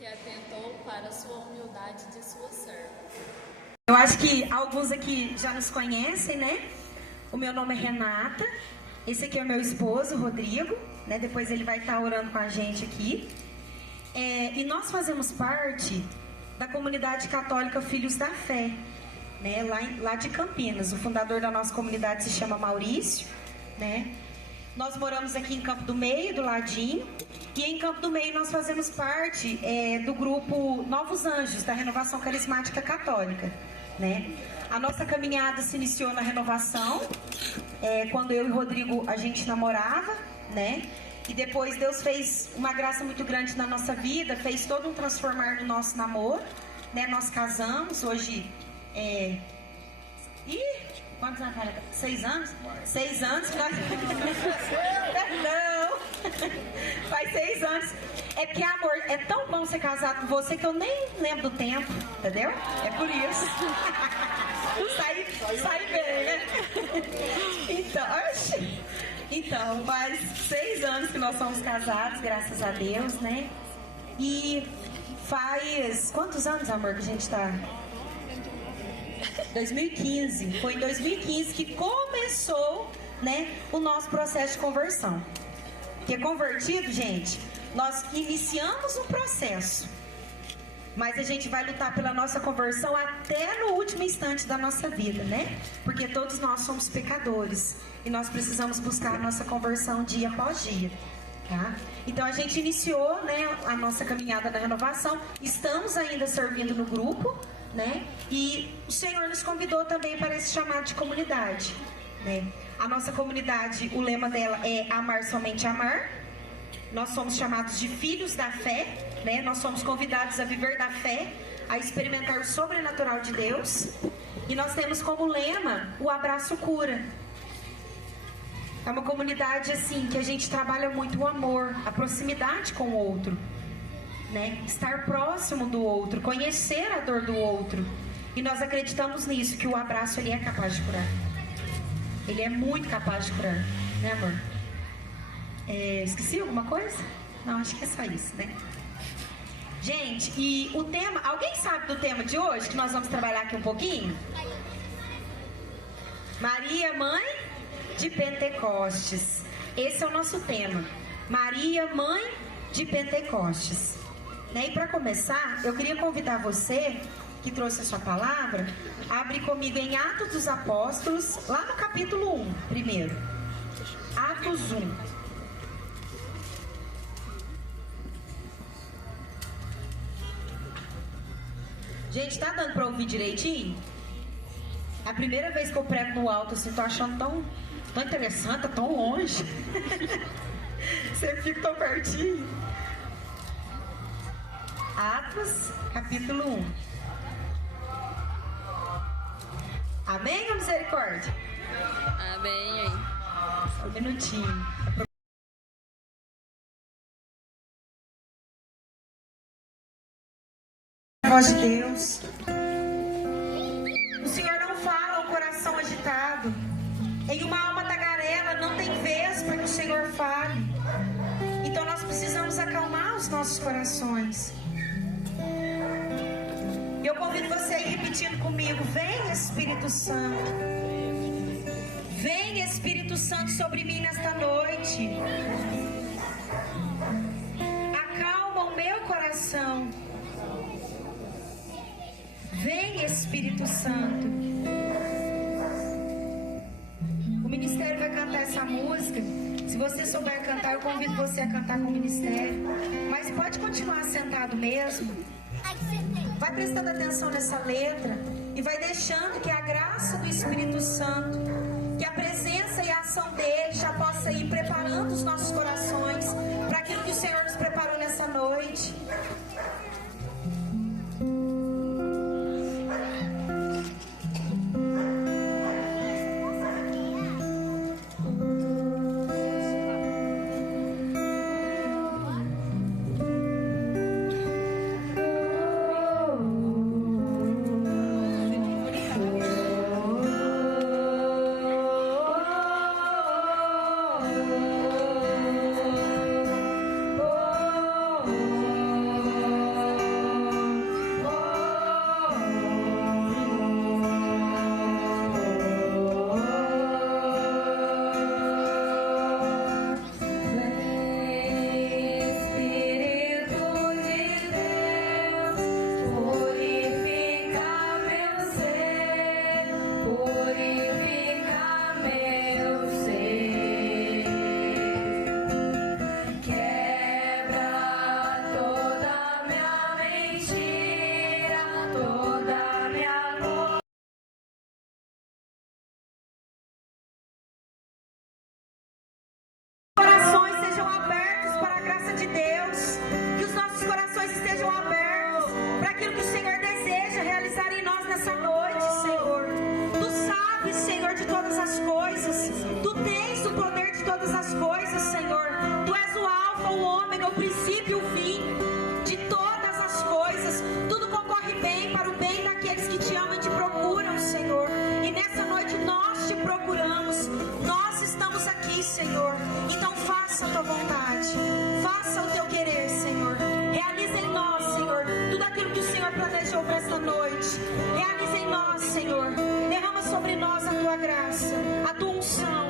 porque atentou para a sua humildade de sua serva. Eu acho que alguns aqui já nos conhecem, né? O meu nome é Renata. Esse aqui é o meu esposo, Rodrigo, né? Depois ele vai estar orando com a gente aqui. E nós fazemos parte da comunidade católica Filhos da Fé, né? Lá de Campinas. O fundador da nossa comunidade se chama Maurício, né? Nós moramos aqui em Campo do Meio, do ladinho. E em Campo do Meio nós fazemos parte do grupo Novos Anjos, da Renovação Carismática Católica, né? A nossa caminhada se iniciou na renovação, quando eu e o Rodrigo a gente namorava, né? E depois Deus fez uma graça muito grande na nossa vida, fez todo um transformar no nosso namoro, né? Nós casamos, hoje quantos anos, cara? 6 anos? 6 anos que nós... Não! Faz 6 anos. É porque, amor, é tão bom ser casado com você que eu nem lembro do tempo, entendeu? É por isso. Sai bem, né? Então, faz 6 anos que nós somos casados, graças a Deus, né? E faz... Quantos anos, amor, que a gente tá... 2015. Foi em 2015 que começou, né, o nosso processo de conversão. Porque convertido, gente, nós iniciamos um processo, mas a gente vai lutar pela nossa conversão até no último instante da nossa vida, né? Porque todos nós somos pecadores e nós precisamos buscar a nossa conversão dia após dia, tá? Então a gente iniciou, né, a nossa caminhada na renovação. Estamos ainda servindo no grupo, né? E o Senhor nos convidou também para esse chamado de comunidade, né? A nossa comunidade, o lema dela é amar somente amar. Nós somos chamados de filhos da fé, né? Nós somos convidados a viver da fé, a experimentar o sobrenatural de Deus. E nós temos como lema o abraço cura. É uma comunidade assim que a gente trabalha muito o amor, a proximidade com o outro, né? Estar próximo do outro, conhecer a dor do outro. E nós acreditamos nisso, que o abraço ele é capaz de curar. Ele é muito capaz de curar, né, amor? Esqueci alguma coisa? Não, acho que é só isso, né? Gente, e o tema... Alguém sabe do tema de hoje, que nós vamos trabalhar aqui um pouquinho? Maria, mãe de Pentecostes. Esse é o nosso tema. Maria, mãe de Pentecostes. Né? E para começar, eu queria convidar você, que trouxe a sua palavra, a abrir comigo em Atos dos Apóstolos, lá no capítulo 1, primeiro. Atos 1. Gente, tá dando para ouvir direitinho? A primeira vez que eu prego no alto, assim, tô achando tão interessante, tão longe. Sempre fico tão pertinho. Atos, capítulo 1. Amém ou misericórdia? Amém. Só um minutinho. A voz de Deus. O Senhor não fala o coração agitado. Em uma alma tagarela não tem vez para que o Senhor fale. Então nós precisamos acalmar os nossos corações. Eu convido você a ir repetindo comigo: vem Espírito Santo. Vem Espírito Santo sobre mim nesta noite. Acalma o meu coração. Vem Espírito Santo. O ministério vai cantar essa música. Se você souber cantar, eu convido você a cantar com o ministério. Mas pode continuar sentado mesmo. Vai prestando atenção nessa letra e vai deixando que a graça do Espírito Santo, que a presença e a ação dele já possa ir preparando os nossos corações para aquilo que o Senhor nos preparou nessa noite. as coisas. Tu tens o poder de todas as coisas, Senhor. Tu és o alfa, o ômega, o princípio e o fim de todas as coisas. Tudo concorre bem para o bem daqueles que te amam e te procuram, Senhor. E nessa noite nós te procuramos. Nós estamos aqui, Senhor. Então faça a tua vontade. Faça o teu querer, Senhor. Realiza em nós, Senhor, tudo aquilo que o Senhor planejou para esta noite. Realiza em nós, Senhor. Derrama sobre nós a tua graça, a tua unção,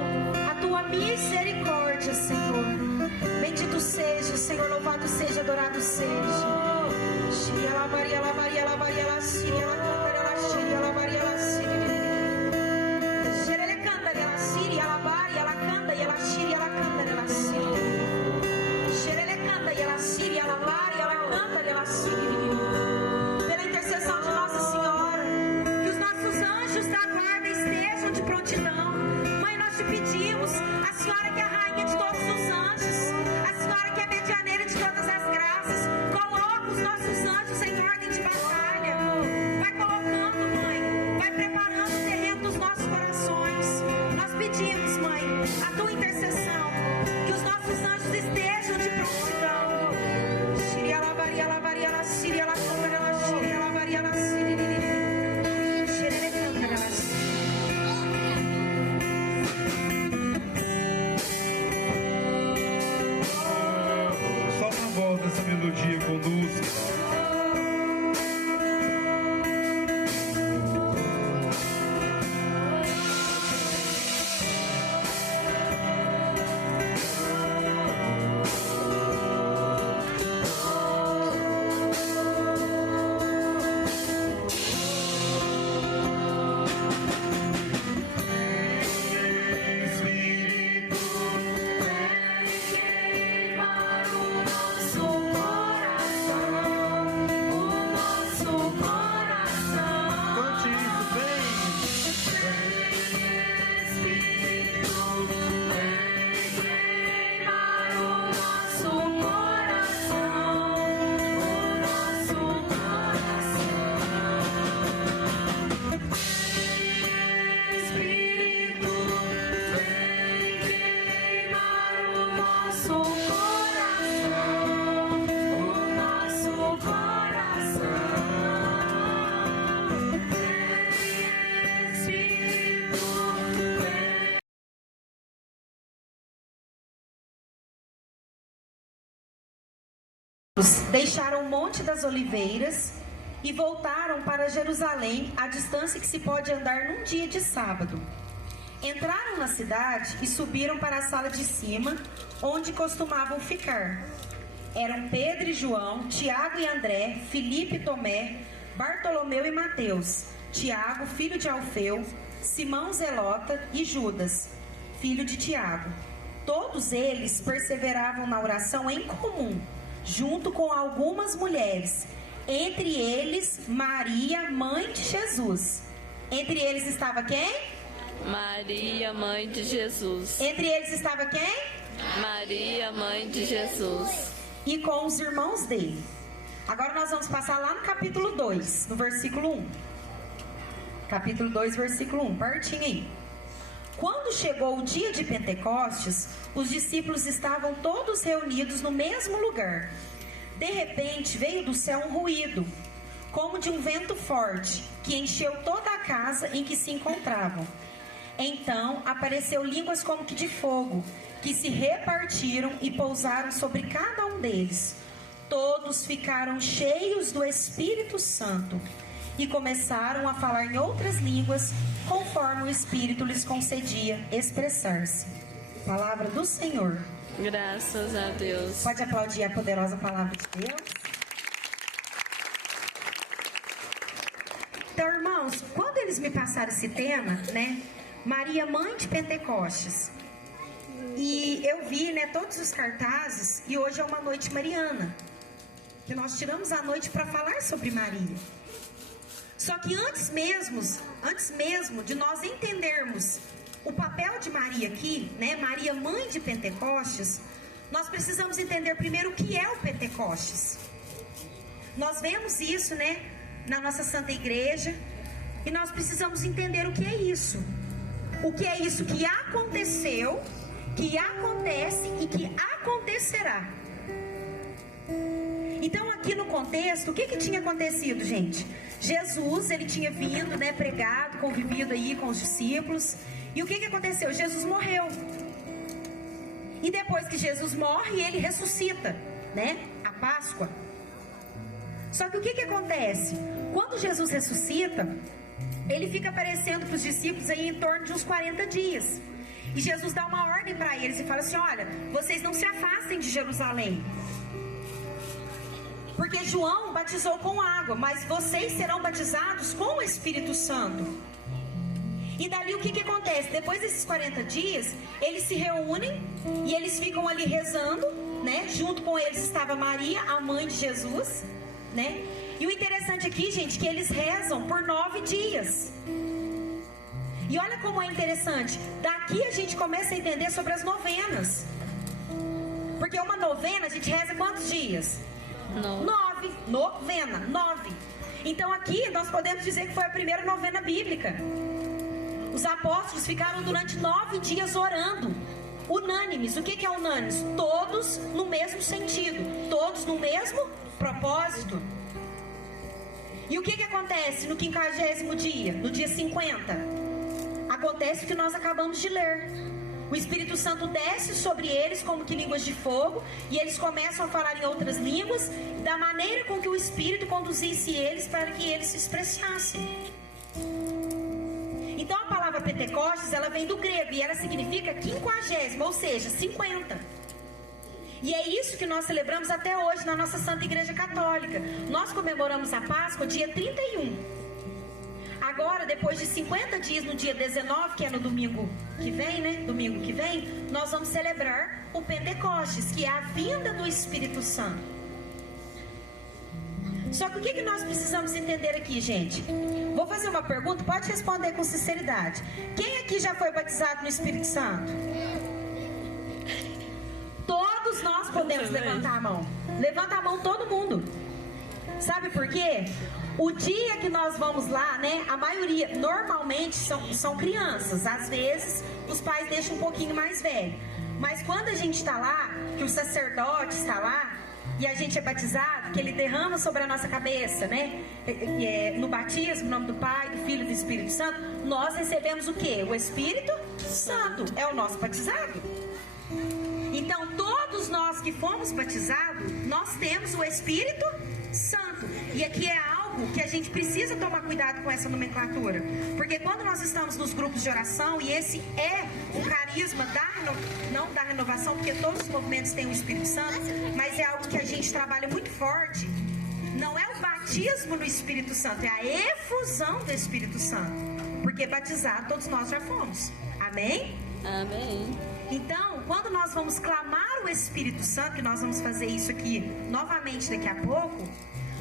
a tua misericórdia, Senhor. Bendito seja, Senhor, louvado seja, adorado seja. Ela Maria, ela Maria, ela Maria, ela Síria, ela canta, ela Síria, ela Maria, ela Síria. Ela canta, ela Síria, ela Maria, ela canta, ela Síria, ela canta, ela Síria. Ela canta, ela Síria, ela Maria, ela canta, ela Síria. Pela intercessão de Nossa Senhora, que os nossos anjos da guarda estejam de prontidão. Mãe, nós te pedimos, a Senhora que é a rainha de todos os anjos, a Senhora que é medianeira de todas as graças, coloca os nossos anjos em ordem de batalha. Vai colocando, Mãe, vai preparando o terreno dos nossos corações. Nós pedimos, Mãe, a tua intercessão, que os nossos anjos estejam de prontidão. Ela varia, ela varia, ela Síria, ela canta, ela Síria, ela varia, ela Síria. Só uma voz dessa melodia conosco. Deixaram o Monte das Oliveiras e voltaram para Jerusalém, a distância que se pode andar num dia de sábado. Entraram na cidade e subiram para a sala de cima, onde costumavam ficar. Eram Pedro e João, Tiago e André, Filipe e Tomé, Bartolomeu e Mateus, Tiago, filho de Alfeu, Simão Zelota e Judas, filho de Tiago. Todos eles perseveravam na oração em comum, junto com algumas mulheres, entre eles Maria, mãe de Jesus. Entre eles estava quem? Maria, mãe de Jesus. Entre eles estava quem? Maria, mãe de Jesus. E com os irmãos dele. Agora nós vamos passar lá no capítulo 2, no versículo 1. Capítulo 2, versículo 1, pertinho aí. Quando chegou o dia de Pentecostes, os discípulos estavam todos reunidos no mesmo lugar. De repente veio do céu um ruído, como de um vento forte, que encheu toda a casa em que se encontravam. Então apareceu línguas como que de fogo, que se repartiram e pousaram sobre cada um deles. Todos ficaram cheios do Espírito Santo e começaram a falar em outras línguas, conforme o Espírito lhes concedia expressar-se. Palavra do Senhor. Graças a Deus. Pode aplaudir a poderosa palavra de Deus. Então, irmãos, quando eles me passaram esse tema, né? Maria, mãe de Pentecostes. E eu vi, né, todos os cartazes, e hoje é uma noite mariana. Que nós tiramos a noite para falar sobre Maria. Só que antes mesmo de nós entendermos o papel de Maria aqui, né, Maria, mãe de Pentecostes, nós precisamos entender primeiro o que é o Pentecostes. Nós vemos isso, né, na nossa Santa Igreja, e nós precisamos entender o que é isso. o que é isso que aconteceu, que acontece e que acontecerá. Então aqui no contexto, o que tinha acontecido, gente? Jesus, ele tinha vindo, né, pregado, convivido aí com os discípulos. E o que aconteceu? Jesus morreu. E depois que Jesus morre, ele ressuscita, né? A Páscoa. Só que o que acontece? Quando Jesus ressuscita, ele fica aparecendo para os discípulos aí em torno de uns 40 dias. E Jesus dá uma ordem para eles e fala assim: olha, vocês não se afastem de Jerusalém. Porque João batizou com água, mas vocês serão batizados com o Espírito Santo. E dali o que acontece? Depois desses 40 dias, eles se reúnem e eles ficam ali rezando, né? Junto com eles estava Maria, a mãe de Jesus, né? E o interessante aqui, gente, que eles rezam por 9 dias. E olha como é interessante. Daqui a gente começa a entender sobre as novenas. Porque uma novena a gente reza quantos dias? 9. Novena, 9. Então aqui nós podemos dizer que foi a primeira novena bíblica. Os apóstolos ficaram durante 9 dias orando, unânimes. O que é unânimes? Todos no mesmo sentido, todos no mesmo propósito. E o que acontece no 50º dia, no dia 50? Acontece o que nós acabamos de ler. O Espírito Santo desce sobre eles como que línguas de fogo, e eles começam a falar em outras línguas, da maneira com que o Espírito conduzisse eles para que eles se expressassem. Então a palavra Pentecostes, ela vem do grego e ela significa 50º, ou seja, 50. E é isso que nós celebramos até hoje na nossa Santa Igreja Católica. Nós comemoramos a Páscoa dia 31. Agora, depois de 50 dias, no dia 19, que é no domingo que vem, né? Domingo que vem, nós vamos celebrar o Pentecostes, que é a vinda do Espírito Santo. Só que o que nós precisamos entender aqui, gente? Vou fazer uma pergunta, pode responder com sinceridade. Quem aqui já foi batizado no Espírito Santo? Todos nós podemos levantar a mão. Levanta a mão todo mundo. Sabe por quê? O dia que nós vamos lá, né? A maioria, normalmente, são crianças. Às vezes, os pais deixam um pouquinho mais velho. Mas quando a gente está lá, que o sacerdote está lá, e a gente é batizado, que ele derrama sobre a nossa cabeça, né? No batismo, em nome do Pai, do Filho e do Espírito Santo, nós recebemos o quê? O Espírito Santo. É o nosso batizado. Então, todos nós que fomos batizados, nós temos o Espírito Santo. E aqui é algo que a gente precisa tomar cuidado com essa nomenclatura. Porque quando nós estamos nos grupos de oração, e esse é o carisma não da renovação, porque todos os movimentos têm o Espírito Santo, mas é algo que a gente trabalha muito forte. Não é o batismo no Espírito Santo, é a efusão do Espírito Santo. Porque batizado todos nós já fomos. Amém? Amém. Então, quando nós vamos clamar o Espírito Santo, que nós vamos fazer isso aqui novamente daqui a pouco,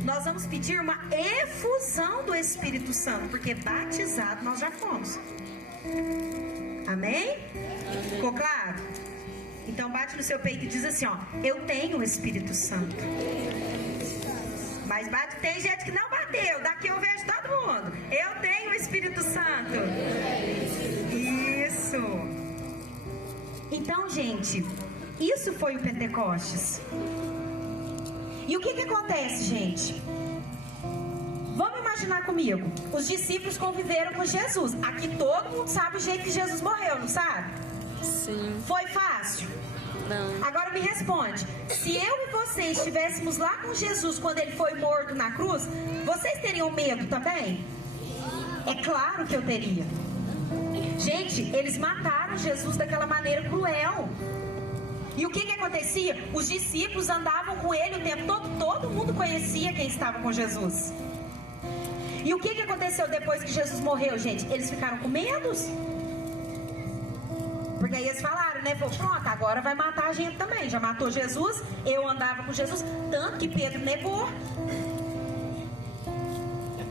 nós vamos pedir uma efusão do Espírito Santo, porque batizado nós já fomos. Amém? Ficou claro? Então bate no seu peito e diz assim, ó: eu tenho o Espírito Santo. Mas tem gente que não bateu. Daqui eu vejo todo mundo. Eu tenho o Espírito Santo. Isso. Então, gente, isso foi o Pentecostes. E o que acontece, gente? Vamos imaginar comigo. Os discípulos conviveram com Jesus. Aqui todo mundo sabe o jeito que Jesus morreu, não sabe? Sim. Foi fácil? Não. Agora me responde. Se eu e você estivéssemos lá com Jesus quando ele foi morto na cruz, vocês teriam medo também? É claro que eu teria. Gente, eles mataram Jesus daquela maneira cruel. E o que acontecia? Os discípulos andavam com ele o tempo todo. Todo mundo conhecia quem estava com Jesus. E o que aconteceu depois que Jesus morreu, gente? Eles ficaram com medo. Porque aí eles falaram, né? Pronto, agora vai matar a gente também. Já matou Jesus, eu andava com Jesus. Tanto que Pedro negou.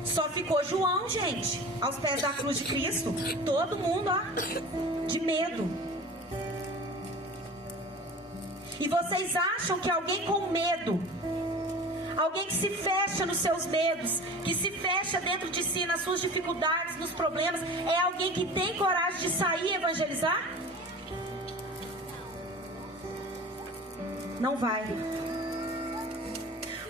Só ficou João, gente, aos pés da cruz de Cristo. Todo mundo, ó, de medo. E vocês acham que alguém com medo, Alguém que se fecha nos seus medos, que se fecha dentro de si, nas suas dificuldades, nos problemas. É alguém que tem coragem de sair e evangelizar? Não vai.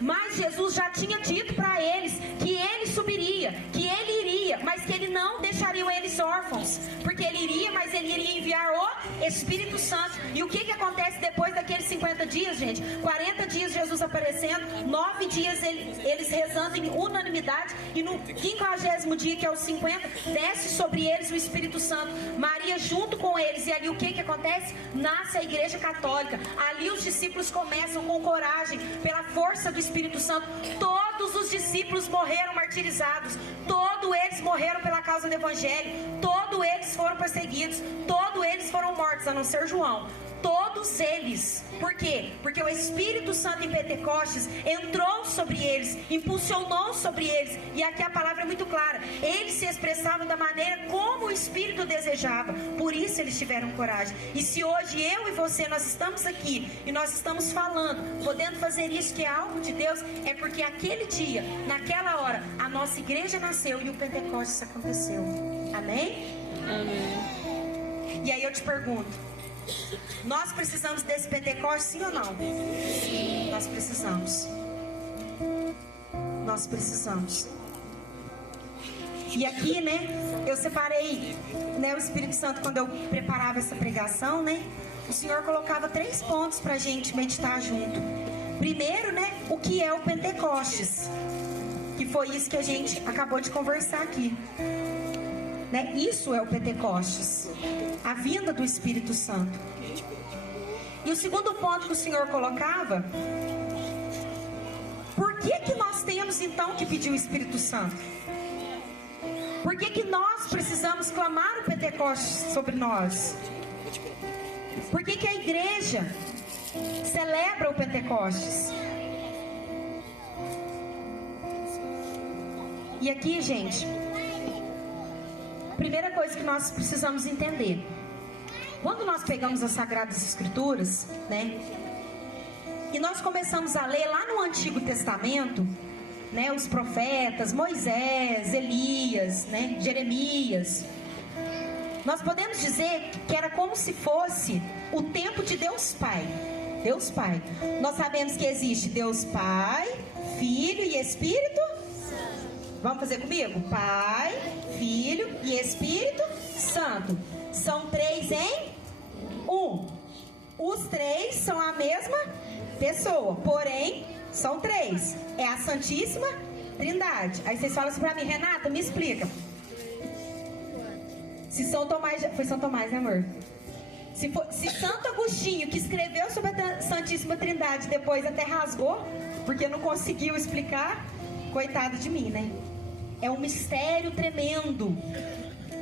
Mas Jesus já tinha dito para eles que ele subiria, que ele iria, mas que ele não deixaria eles órfãos, porque ele iria, mas ele iria enviar o Espírito Santo. E o que acontece depois daqueles 50 dias, gente? 40 dias Jesus aparecendo, 9 dias eles rezando em unanimidade, e no 50º dia, que é o 50, desce sobre eles o Espírito Santo, Maria junto com eles. E ali o que acontece? Nasce a Igreja Católica. Ali os discípulos começam com coragem, pela força do Espírito Santo. Todos os discípulos morreram martirizados, todos eles morreram pela causa do Evangelho, todos eles foram perseguidos, todos eles foram mortos, a não ser João. Todos eles. Por quê? Porque o Espírito Santo em Pentecostes entrou sobre eles, impulsionou sobre eles. E aqui a palavra é muito clara. Eles se expressavam da maneira como o Espírito desejava. Por isso eles tiveram coragem. E se hoje eu e você, nós estamos aqui e nós estamos falando, podendo fazer isso, que é algo de Deus, é porque aquele dia, naquela hora, a nossa igreja nasceu e o Pentecostes aconteceu. Amém? Amém. E aí eu te pergunto, nós precisamos desse Pentecostes, sim ou não? Sim. Nós precisamos. Nós precisamos. E aqui, né, eu separei, né, o Espírito Santo, quando eu preparava essa pregação, né, o Senhor colocava 3 pontos pra gente meditar junto. Primeiro, né, o que é o Pentecostes, que foi isso que a gente acabou de conversar aqui. Né? Isso é o Pentecostes, a vinda do Espírito Santo. E o segundo ponto que o Senhor colocava: por que nós temos então que pedir o Espírito Santo? Por que nós precisamos clamar o Pentecostes sobre nós? Por que a igreja celebra o Pentecostes? E aqui, gente, primeira coisa que nós precisamos entender: quando nós pegamos as Sagradas Escrituras, né, e nós começamos a ler lá no Antigo Testamento, né, os profetas, Moisés, Elias, né, Jeremias, nós podemos dizer que era como se fosse o tempo de Deus Pai. Deus Pai. Nós sabemos que existe Deus Pai, Filho e Espírito. Vamos fazer comigo? Pai, Filho e Espírito Santo. São 3 em 1. Os 3 são a mesma pessoa, porém são 3. É a Santíssima Trindade. Aí vocês falam assim pra mim: Renata, me explica. Se São Tomás, foi São Tomás, né, amor? Se Santo Agostinho, que escreveu sobre a Santíssima Trindade, depois até rasgou, porque não conseguiu explicar, coitado de mim, né? É um mistério tremendo.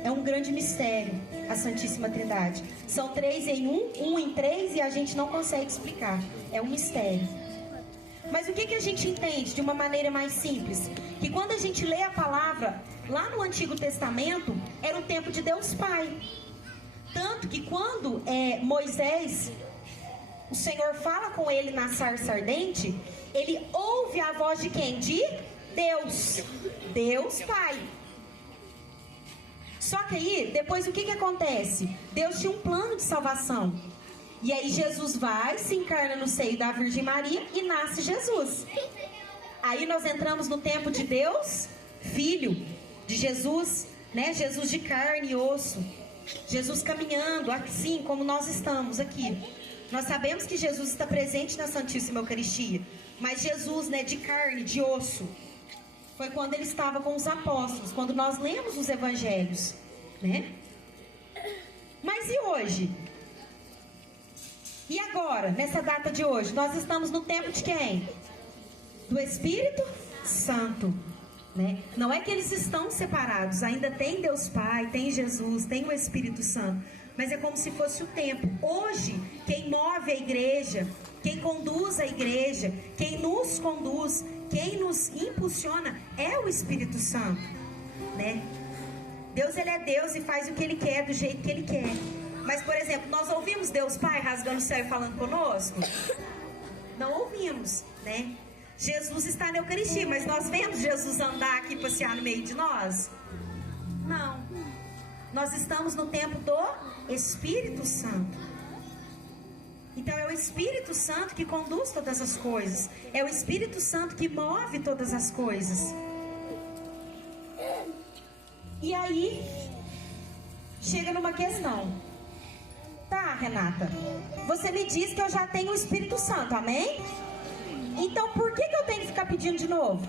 É um grande mistério, a Santíssima Trindade. São 3 em 1, 1 em 3, e a gente não consegue explicar. É um mistério. Mas o que a gente entende de uma maneira mais simples? Que quando a gente lê a palavra, lá no Antigo Testamento, era o tempo de Deus Pai. Tanto que quando Moisés, o Senhor fala com ele na sarça ardente, ele ouve a voz de quem? De Deus. Deus Pai. Só que aí, depois o que acontece? Deus tinha um plano de salvação. E aí Jesus vai, se encarna no seio da Virgem Maria e nasce Jesus. Aí nós entramos no tempo de Deus Filho, de Jesus, né? Jesus de carne e osso. Jesus caminhando, assim como nós estamos aqui. Nós sabemos que Jesus está presente na Santíssima Eucaristia. Mas Jesus, né, de carne, de osso, foi quando ele estava com os apóstolos, quando nós lemos os evangelhos, né? Mas e hoje? E agora, nessa data de hoje, nós estamos no tempo de quem? Do Espírito Santo, né? Não é que eles estão separados, ainda tem Deus Pai, tem Jesus, tem o Espírito Santo, mas é como se fosse o tempo. Hoje, quem move a igreja, quem conduz a igreja, quem nos conduz, quem nos impulsiona é o Espírito Santo, né? Deus, ele é Deus e faz o que ele quer, do jeito que ele quer. Mas, por exemplo, nós ouvimos Deus Pai rasgando o céu e falando conosco? Não ouvimos, né? Jesus está na Eucaristia, mas nós vemos Jesus andar aqui, passear no meio de nós? Não. Nós estamos no tempo do Espírito Santo. Então é o Espírito Santo que conduz todas as coisas. É o Espírito Santo que move todas as coisas. E aí, chega numa questão. Tá, Renata, você me diz que eu já tenho o Espírito Santo, amém? Então por que eu tenho que ficar pedindo de novo?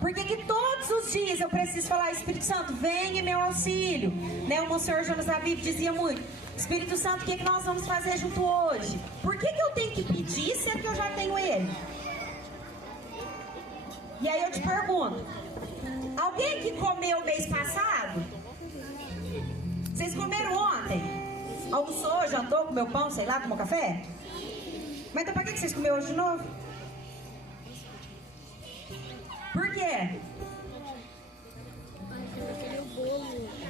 Por que todos os dias eu preciso falar, Espírito Santo, vem em meu auxílio? Né? O Monsenhor Jonas Aviv dizia muito, Espírito Santo, o que nós vamos fazer junto hoje? Por que eu tenho que pedir se é que eu já tenho ele? E aí eu te pergunto, alguém que comeu mês passado? Vocês comeram ontem? Almoçou, jantou, comeu pão, sei lá, tomou café? Mas então para que vocês comeram hoje de novo? Por quê?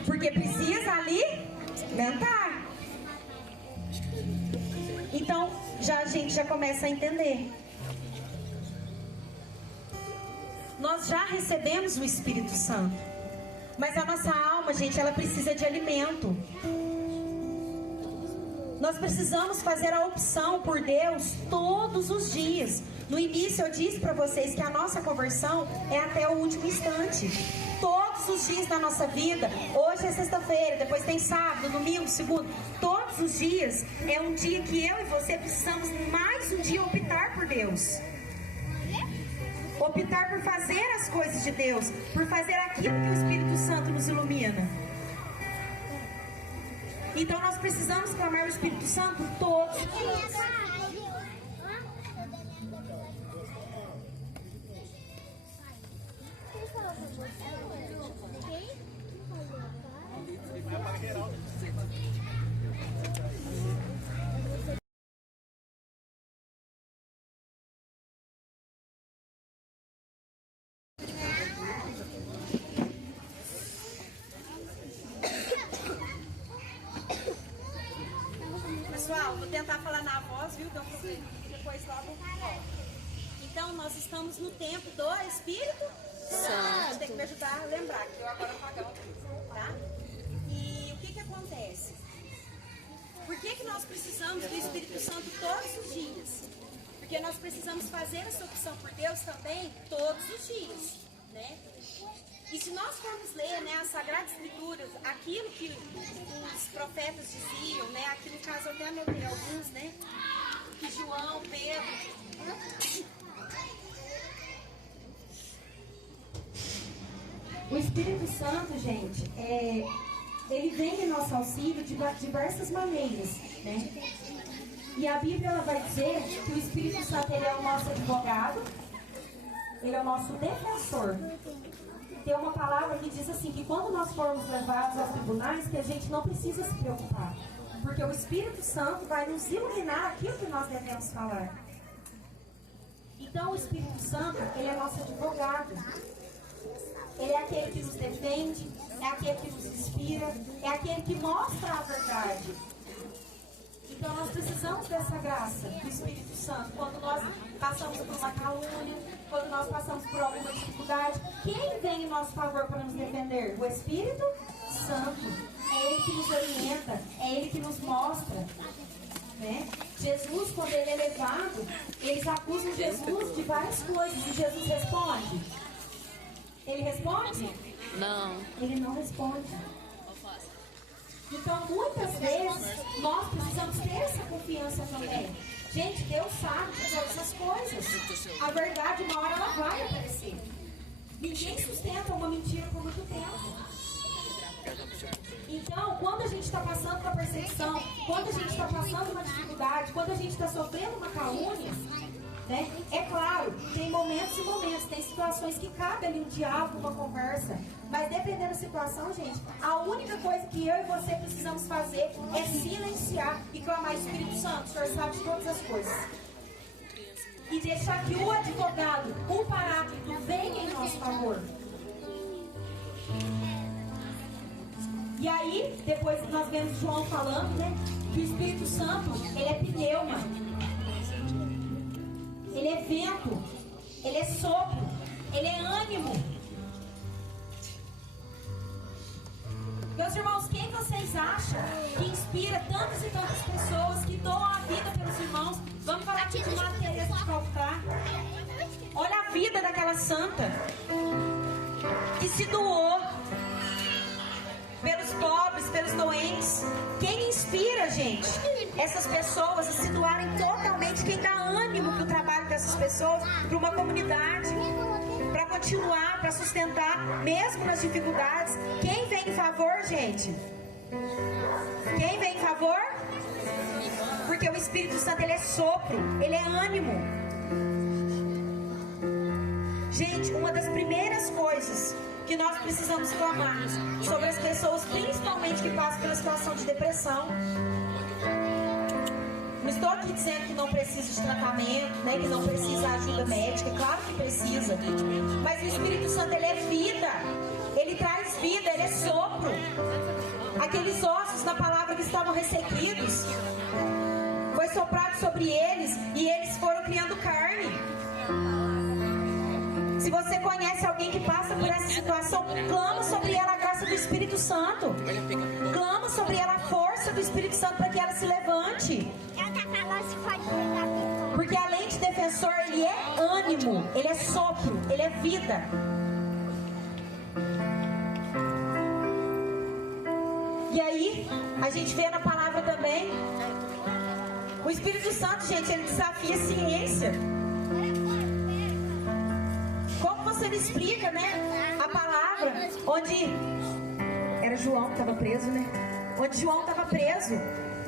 Porque precisa alimentar. Então, a gente já começa a entender. Nós já recebemos o Espírito Santo. Mas a nossa alma, gente, ela precisa de alimento. Nós precisamos fazer a opção por Deus todos os dias. No início eu disse para vocês que a nossa conversão é até o último instante. Todos os dias da nossa vida, hoje é sexta-feira, depois tem sábado, domingo, segundo. Todos os dias é um dia que eu e você precisamos mais um dia optar por Deus. Optar por fazer as coisas de Deus, por fazer aquilo que o Espírito Santo nos ilumina. Então nós precisamos clamar o Espírito Santo todos os dias. Pessoal, vou tentar falar na voz, viu? Dá um problema e depois logo volto. Então, nós estamos no tempo do Espírito Santo. Tem que me ajudar a lembrar, que eu agora vou apagar o vídeo, tá? E o que acontece? Por que nós precisamos do Espírito Santo todos os dias? Porque nós precisamos fazer essa opção por Deus também todos os dias, né? E se nós formos ler, né, as Sagradas Escrituras, aquilo que os profetas diziam, né, aqui no caso eu até anotei alguns, né, que João, Pedro... O Espírito Santo, gente, ele vem em nosso auxílio de diversas maneiras, né? E a Bíblia ela vai dizer que o Espírito Santo ele é o nosso advogado, ele é o nosso defensor. Tem uma palavra que diz assim, que quando nós formos levados aos tribunais, que a gente não precisa se preocupar. Porque o Espírito Santo vai nos iluminar aquilo que nós devemos falar. Então o Espírito Santo, ele é nosso advogado. Ele é aquele que nos defende, é aquele que nos inspira, é aquele que mostra a verdade. Então nós precisamos dessa graça do Espírito Santo. Quando nós passamos por uma calúnia, quando nós passamos por alguma dificuldade, quem vem em nosso favor para nos defender? O Espírito Santo. É Ele que nos orienta, é Ele que nos mostra, né? Jesus, quando Ele é levado, eles acusam Jesus de várias coisas. E Jesus responde? Ele responde? Não. Ele não responde. Então, muitas vezes, nós precisamos ter essa confiança também. Gente, Deus sabe de todas as coisas. A verdade, uma hora, ela vai aparecer. Ninguém sustenta uma mentira por muito tempo. Então, quando a gente está passando uma perseguição, quando a gente está passando uma dificuldade, quando a gente está sofrendo uma calúnia, né? É claro, tem momentos e momentos, tem situações que cabe ali um diálogo, uma conversa. Mas dependendo da situação, gente, a única coisa que eu e você precisamos fazer é silenciar e clamar Espírito Santo, o Senhor sabe de todas as coisas. E deixar que o advogado, o paráclito, venha em nosso favor. E aí, depois nós vemos João falando, né, que o Espírito Santo, ele é pneuma. Ele ele é vento, ele é sopro, ele é ânimo. Meus irmãos, quem vocês acham que inspira tantas e tantas pessoas que doam a vida pelos irmãos? Vamos falar aqui de Madre Teresa de Calcutá. Olha a vida daquela santa que se doou pelos pobres, pelos doentes. Quem inspira, gente, essas pessoas a se doarem totalmente? Quem dá ânimo para o trabalho dessas pessoas, para uma comunidade, para continuar, para sustentar, mesmo nas dificuldades? Quem vem em favor, gente? Quem vem em favor? Porque o Espírito Santo, ele é sopro, ele é ânimo. Gente, uma das primeiras coisas que nós precisamos clamar sobre as pessoas, principalmente que passam pela situação de depressão. Não estou aqui dizendo que não precisa de tratamento, né, que não precisa de ajuda médica, claro que precisa. Mas o Espírito Santo, ele é vida, ele traz vida, ele é sopro. Aqueles ossos na palavra que estavam ressequidos, foi soprado sobre eles e eles foram criando carne. Se você conhece alguém que passa por essa situação, clama sobre ela a graça do Espírito Santo. Clama sobre ela a força do Espírito Santo para que ela se levante. Porque além de defensor, ele é ânimo, ele é sopro, ele é vida. E aí, a gente vê na palavra também, o Espírito Santo, gente, ele desafia a ciência. Como você me explica, né? A palavra onde era João que estava preso, né? Onde João estava preso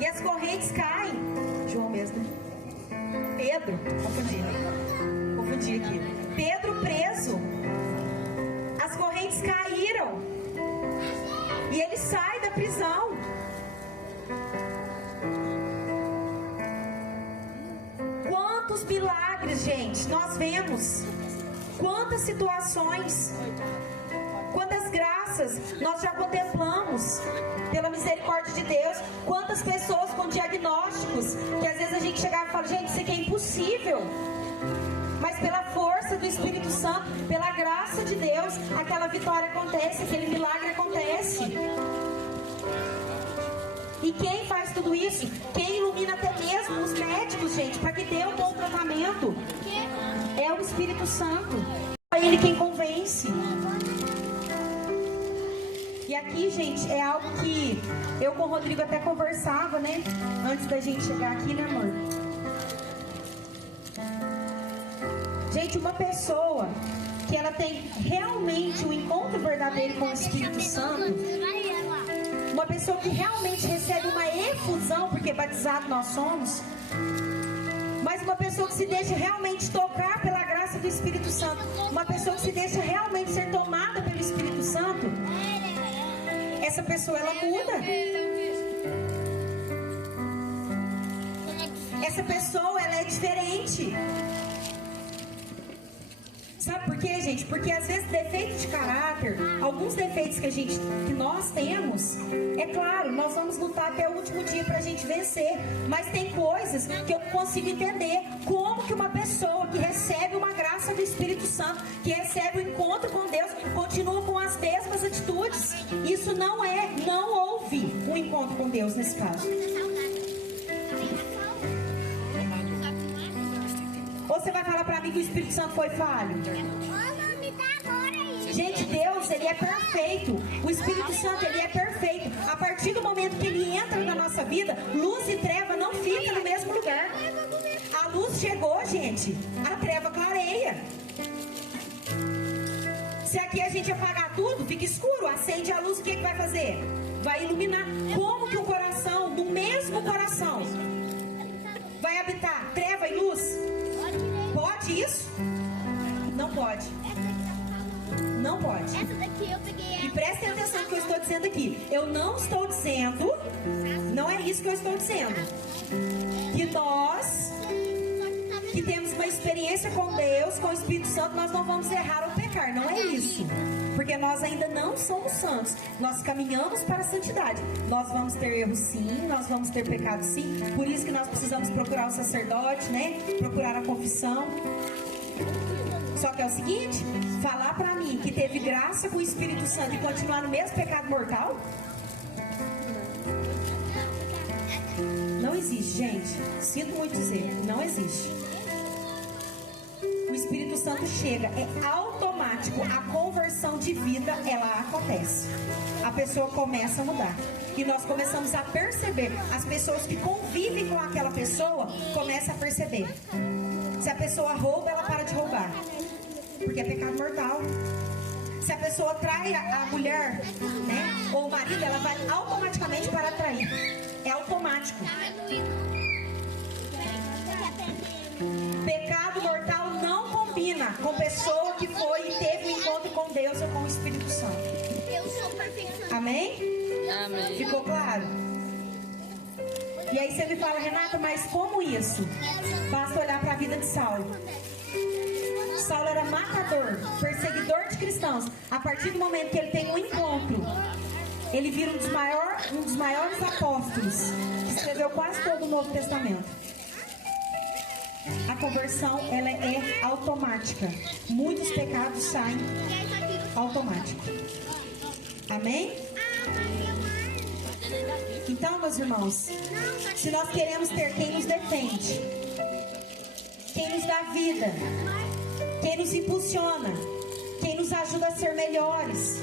e as correntes caem. João mesmo, né? Pedro, confundi aqui. Pedro preso. As correntes caíram e ele sai da prisão. Quantos milagres, gente, nós vemos. Quantas situações, quantas graças nós já contemplamos pela misericórdia de Deus. Quantas pessoas com diagnósticos que às vezes a gente chegava e fala, gente, isso aqui é impossível. Mas pela força do Espírito Santo, pela graça de Deus, aquela vitória acontece, aquele milagre acontece. E quem faz tudo isso? Quem ilumina até mesmo os médicos, gente, para que dê um bom tratamento? É o Espírito Santo. É Ele quem convence. E aqui, gente, é algo que eu com o Rodrigo até conversava, né? Antes da gente chegar aqui, né, amor? Gente, uma pessoa que ela tem realmente um encontro verdadeiro com o Espírito Santo, uma pessoa que realmente recebe uma efusão, porque batizado nós somos, mas uma pessoa que se deixa realmente tocar pela graça do Espírito Santo, uma pessoa que se deixa realmente ser tomada pelo Espírito Santo, essa pessoa, ela muda. Essa pessoa, ela é diferente. Sabe por quê, gente? Porque às vezes defeitos de caráter, alguns defeitos que nós temos, é claro, nós vamos lutar até o último dia pra gente vencer, mas tem coisas que eu consigo entender. Como que uma pessoa que recebe uma graça do Espírito Santo, que recebe o encontro com Deus, continua com as mesmas atitudes? Isso não houve um encontro com Deus nesse caso. Ou você vai falar pra mim que o Espírito Santo foi falho? Gente, Deus, Ele é perfeito. O Espírito Santo, Ele é perfeito. A partir do momento que Ele entra na nossa vida, luz e treva não ficam no mesmo lugar. A luz chegou, gente, a treva clareia. Se aqui a gente apagar tudo, fica escuro. Acende a luz, o que vai fazer? Vai iluminar. Como que o coração, no mesmo coração, vai habitar treva e luz? Pode isso? Não pode. Não pode. E prestem atenção no que eu estou dizendo aqui. Eu não estou dizendo, não é isso que eu estou dizendo, que que temos uma experiência com Deus, com o Espírito Santo, nós não vamos errar ou pecar. Não é isso. Porque nós ainda não somos santos. Nós caminhamos para a santidade. Nós vamos ter erros sim, nós vamos ter pecado sim. Por isso que nós precisamos procurar o sacerdote, né? Procurar a confissão. Só que é o seguinte, falar pra mim que teve graça com o Espírito Santo e continuar no mesmo pecado mortal, não existe, gente. Sinto muito dizer, não existe. O Espírito Santo chega, é automático. A conversão de vida, ela acontece. A pessoa começa a mudar. E nós começamos a perceber. As pessoas que convivem com aquela pessoa começam a perceber. Se a pessoa rouba, ela para de roubar. Porque é pecado mortal. Se a pessoa trai a mulher, né, ou o marido, ela vai automaticamente para trair. É automático. Pecado mortal não combina com pessoa que foi e teve um encontro com Deus ou com o Espírito Santo. Amém? Amém. Ficou claro? E aí você me fala, Renata, mas como isso? Basta olhar para a vida de Saulo. Saulo era matador, perseguidor de cristãos. A partir do momento que ele tem um encontro, ele vira um dos maiores apóstolos, que escreveu quase todo o Novo Testamento. A conversão, ela é automática. Muitos pecados saem automático. Amém? Então, meus irmãos, se nós queremos ter quem nos defende, quem nos dá vida, quem nos impulsiona, quem nos ajuda a ser melhores,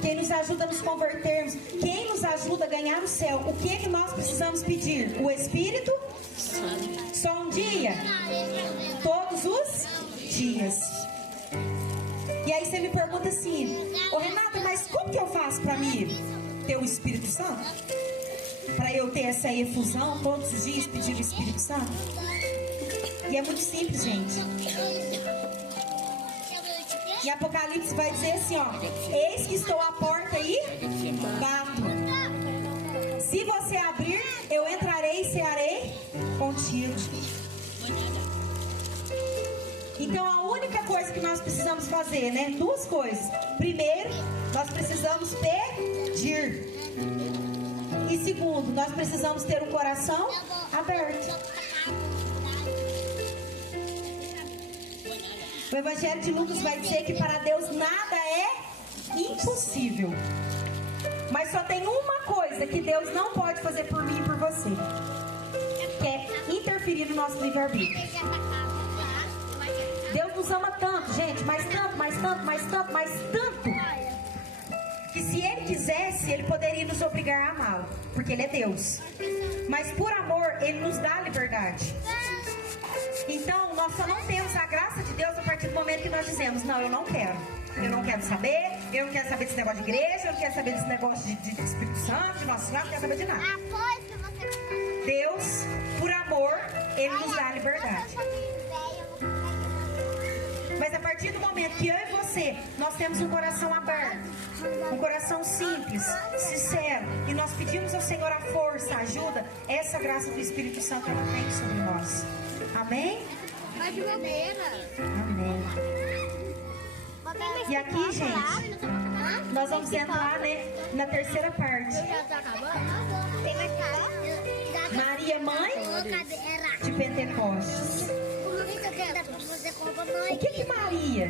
quem nos ajuda a nos convertermos, quem nos ajuda a ganhar o céu, o que é que nós precisamos pedir? O Espírito? Só um dia? Todos os dias. E aí você me pergunta assim, ô Renata, mas como que eu faço para mim ter o Espírito Santo? Para eu ter essa efusão todos os dias, pedir o Espírito Santo? E é muito simples, gente. E Apocalipse vai dizer assim, ó: eis que estou à porta e bato. Se você abrir, eu entrarei e cearei contigo. Então a única coisa que nós precisamos fazer, né? Duas coisas. Primeiro, nós precisamos pedir. E segundo, nós precisamos ter um coração aberto. O Evangelho de Lucas vai dizer que para Deus nada é impossível. Mas só tem uma coisa que Deus não pode fazer por mim e por você, que é interferir no nosso livre-arbítrio. Deus nos ama tanto, gente, mas tanto, que se Ele quisesse, Ele poderia nos obrigar a amá-lo, porque Ele é Deus. Mas por amor, Ele nos dá a liberdade. Então, nós só não temos a graça de Deus a partir do momento que nós dizemos, não, eu não quero. Eu não quero saber, eu não quero saber desse negócio de igreja, eu não quero saber desse negócio de Espírito Santo, de Nossa Senhora, não quero saber de nada. Deus, por amor, Ele nos dá a liberdade. Mas a partir do momento que eu e você, nós temos um coração aberto, um coração simples, sincero, e nós pedimos ao Senhor a força, a ajuda, essa graça do Espírito Santo, ela vem sobre nós. Amém? Amém. E aqui, gente, nós vamos entrar, né, na terceira parte. Maria, mãe de Pentecostes. O que Maria,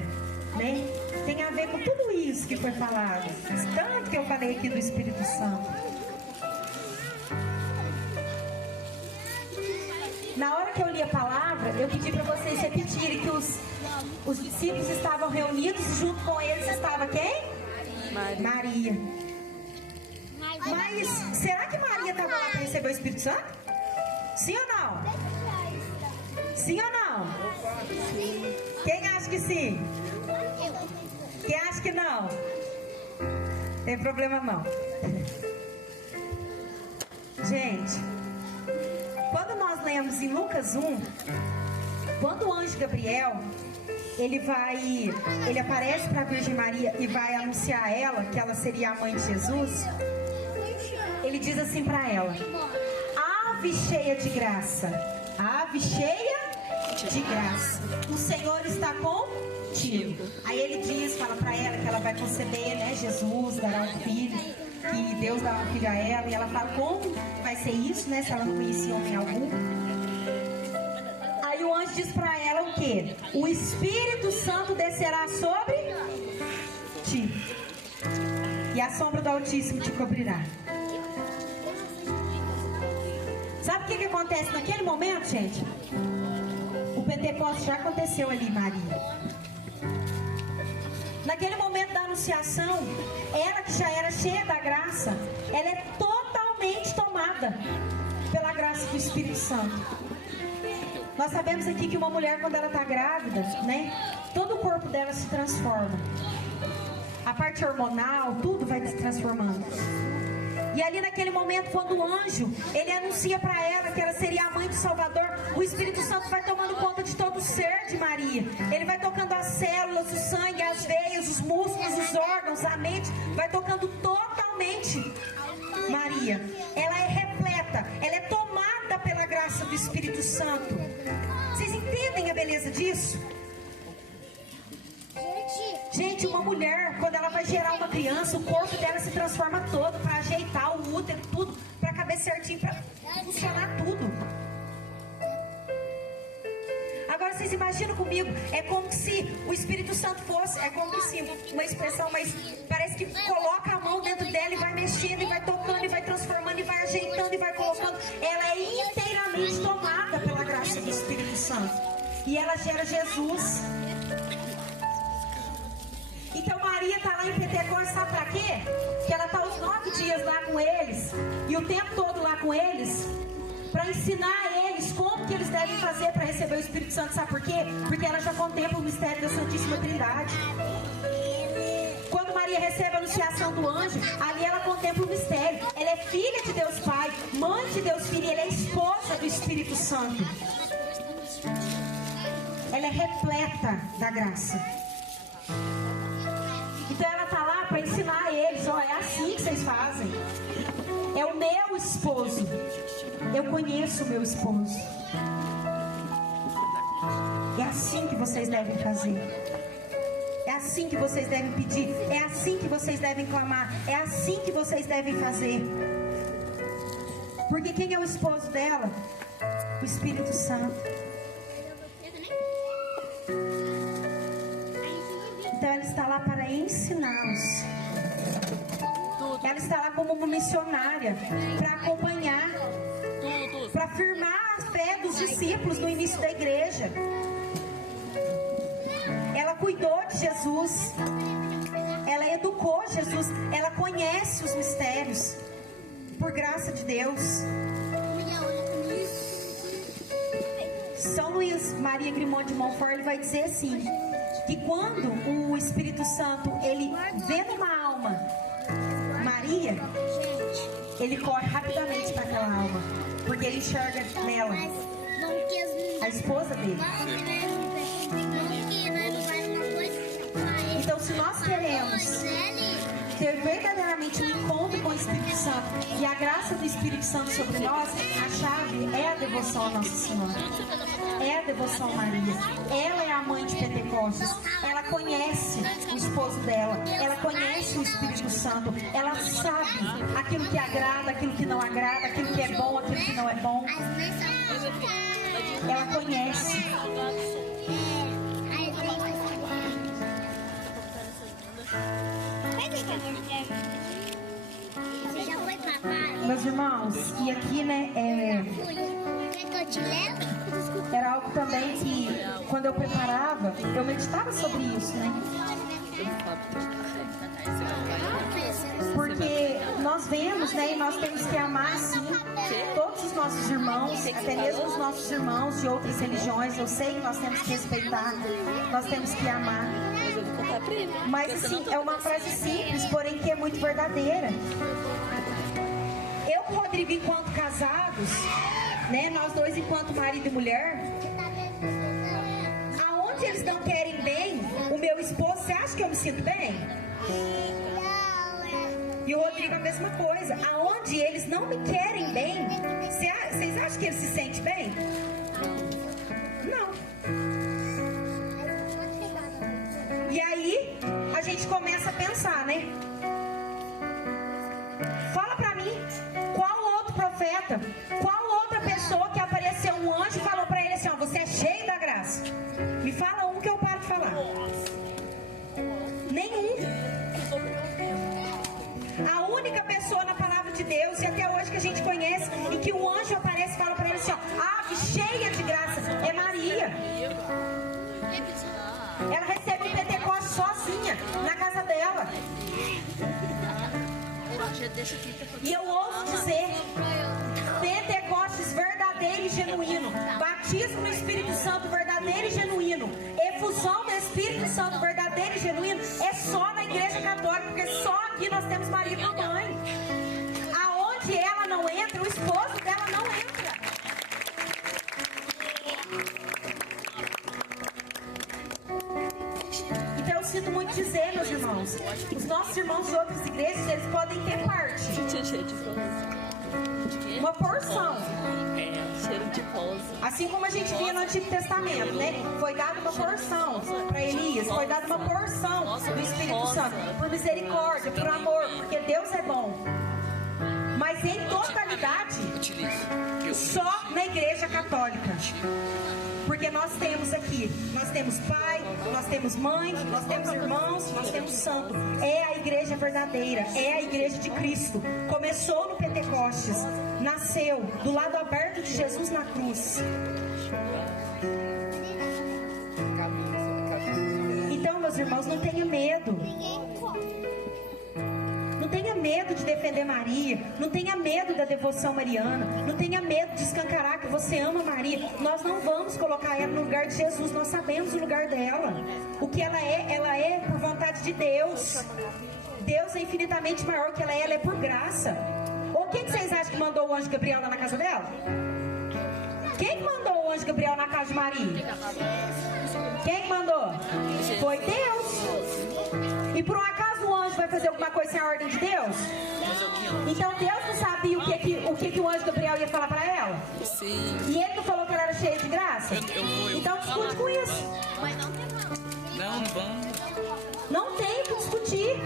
né, tem a ver com tudo isso que foi falado? Tanto que eu falei aqui do Espírito Santo. Na hora que eu li a palavra, eu pedi para vocês repetirem que os discípulos estavam reunidos e junto com eles estava quem? Maria. Mas será que Maria estava lá para receber o Espírito Santo? Sim ou não? Sim ou não? Quem acha que sim? Quem acha que não? Tem problema não. Gente, quando nós lemos em Lucas 1, quando o anjo Gabriel, ele aparece para a Virgem Maria e vai anunciar a ela que ela seria a mãe de Jesus, ele diz assim para ela: ave cheia de graça, ave cheia de graça. O Senhor está contigo. Aí ele diz, fala para ela que ela vai conceber, né? Jesus dará um filho, que Deus dará um filho a ela. E ela fala como vai ser isso, né? Se ela não conhecia homem algum. Aí o anjo diz para ela o quê? O Espírito Santo descerá sobre ti, e a sombra do Altíssimo te cobrirá. Sabe o que acontece naquele momento, gente? O Pentecostes já aconteceu ali, Maria. Naquele momento da anunciação, ela que já era cheia da graça, ela é totalmente tomada pela graça do Espírito Santo. Nós sabemos aqui que uma mulher, quando ela está grávida, né, todo o corpo dela se transforma. A parte hormonal, tudo vai se transformando. E ali naquele momento, quando o anjo, ele anuncia para ela que ela seria a mãe do Salvador, o Espírito Santo vai tomando conta de todo o ser de Maria. Ele vai tocando as células, o sangue, as veias, os músculos, os órgãos, a mente, vai tocando totalmente Maria. Ela é repleta, ela é tomada pela graça do Espírito Santo. Vocês entendem a beleza disso? Gente, uma mulher, quando ela vai gerar uma criança, o corpo dela se transforma todo para ajeitar o útero, tudo, para caber certinho, para funcionar tudo. Agora vocês imaginam comigo, é como se o Espírito Santo fosse, é como se, uma expressão, mas parece que coloca a mão dentro dela e vai mexendo, e vai tocando, e vai transformando, e vai ajeitando, e vai colocando. Ela é inteiramente tomada pela graça do Espírito Santo. E ela gera Jesus. Então Maria está lá em Pentecostes, sabe para quê? Que ela está os 9 dias lá com eles, e o tempo todo lá com eles, para ensinar a eles como que eles devem fazer para receber o Espírito Santo. Sabe por quê? Porque ela já contempla o mistério da Santíssima Trindade. Quando Maria recebe a anunciação do anjo, ali ela contempla o mistério. Ela é filha de Deus Pai, mãe de Deus Filho, e ela é esposa do Espírito Santo. Ela é repleta da graça. Então ela está lá para ensinar a eles, ó, é assim que vocês fazem. É o meu esposo. Eu conheço o meu esposo. É assim que vocês devem fazer. É assim que vocês devem pedir. É assim que vocês devem clamar. É assim que vocês devem fazer. Porque quem é o esposo dela? O Espírito Santo. Então ela está lá para ensiná-los. Ela está lá como uma missionária para acompanhar, para afirmar a fé dos discípulos no início da igreja. Ela cuidou de Jesus, ela educou Jesus, ela conhece os mistérios, por graça de Deus. São Luís Maria Grimond de Montfort, ele vai dizer assim, que quando o Espírito Santo ele vê numa alma Maria, ele corre rapidamente para aquela alma, porque ele enxerga nela a esposa dele. Então, se nós queremos ter verdadeiramente um encontro com o Espírito Santo e a graça do Espírito Santo sobre nós, a chave é a devoção a Nossa Senhora, é a devoção a Maria. Ela é a mãe de Pentecostes, ela conhece o esposo dela, ela conhece o Espírito Santo, ela sabe aquilo que agrada, aquilo que não agrada, aquilo que é bom, aquilo que não é bom. Ela conhece. Meus irmãos, e aqui, né, era algo também que, quando eu preparava, eu meditava sobre isso, né? Porque nós vemos, né, e nós temos que amar, sim, todos os nossos irmãos, até mesmo os nossos irmãos de outras religiões. Eu sei que nós temos que respeitar, nós temos que amar. Mas, assim, é uma frase simples, porém que é muito verdadeira. Eu e o Rodrigo, enquanto casados, né, nós dois enquanto marido e mulher, aonde eles não querem bem o meu esposo, você acha que eu me sinto bem? E o Rodrigo a mesma coisa. Aonde eles não me querem bem, vocês acham que ele se sente bem? não. E aí, a gente começa a pensar, né? Fala pra mim, qual outro profeta, qual outra pessoa que apareceu um anjo e falou pra ele assim, ó, você é cheio da graça. Me fala um que eu paro de falar. Nenhum. A única pessoa na palavra de Deus, e até hoje que a gente conhece, em que o anjo aparece e fala pra ele assim, ó, ave cheia de graça, é Maria. Ela recebe o Pentecostes sozinha, na casa dela. E eu ouso dizer, Pentecostes verdadeiro e genuíno, batismo no Espírito Santo verdadeiro e genuíno, efusão do Espírito Santo verdadeiro e genuíno, é só na Igreja Católica, porque só aqui nós temos Maria como mãe. Aonde ela não entra, o esposo dela não entra. Então eu sinto muito dizer, meus irmãos, os nossos irmãos de outras igrejas, eles podem ter parte, uma porção, assim como a gente via no Antigo Testamento, né? Foi dada uma porção para Elias, foi dada uma porção do Espírito Santo, por misericórdia, por amor, porque Deus é bom. Mas em totalidade, só na Igreja Católica. Porque nós temos aqui, nós temos pai, nós temos mãe, nós temos irmãos, nós temos santo. É a igreja verdadeira, é a igreja de Cristo. Começou no Pentecostes, nasceu do lado aberto de Jesus na cruz. Então, meus irmãos, não tenha medo. Não tenha medo de defender Maria, não tenha medo da devoção mariana, não tenha medo de escancarar que você ama Maria. Nós não vamos colocar ela no lugar de Jesus, nós sabemos o lugar dela. O que ela é por vontade de Deus. Deus é infinitamente maior que ela é por graça. Ou quem que vocês acham que mandou o anjo Gabriel lá na casa dela? Quem mandou o anjo Gabriel na casa de Maria? Quem mandou? Foi Deus. E por um acaso o anjo vai fazer alguma coisa sem a ordem de Deus? Então Deus não sabia o que o anjo Gabriel ia falar para ela? Sim. E ele não falou que ela era cheia de graça? Então discute com isso. Não vamos. Não tem o que discutir.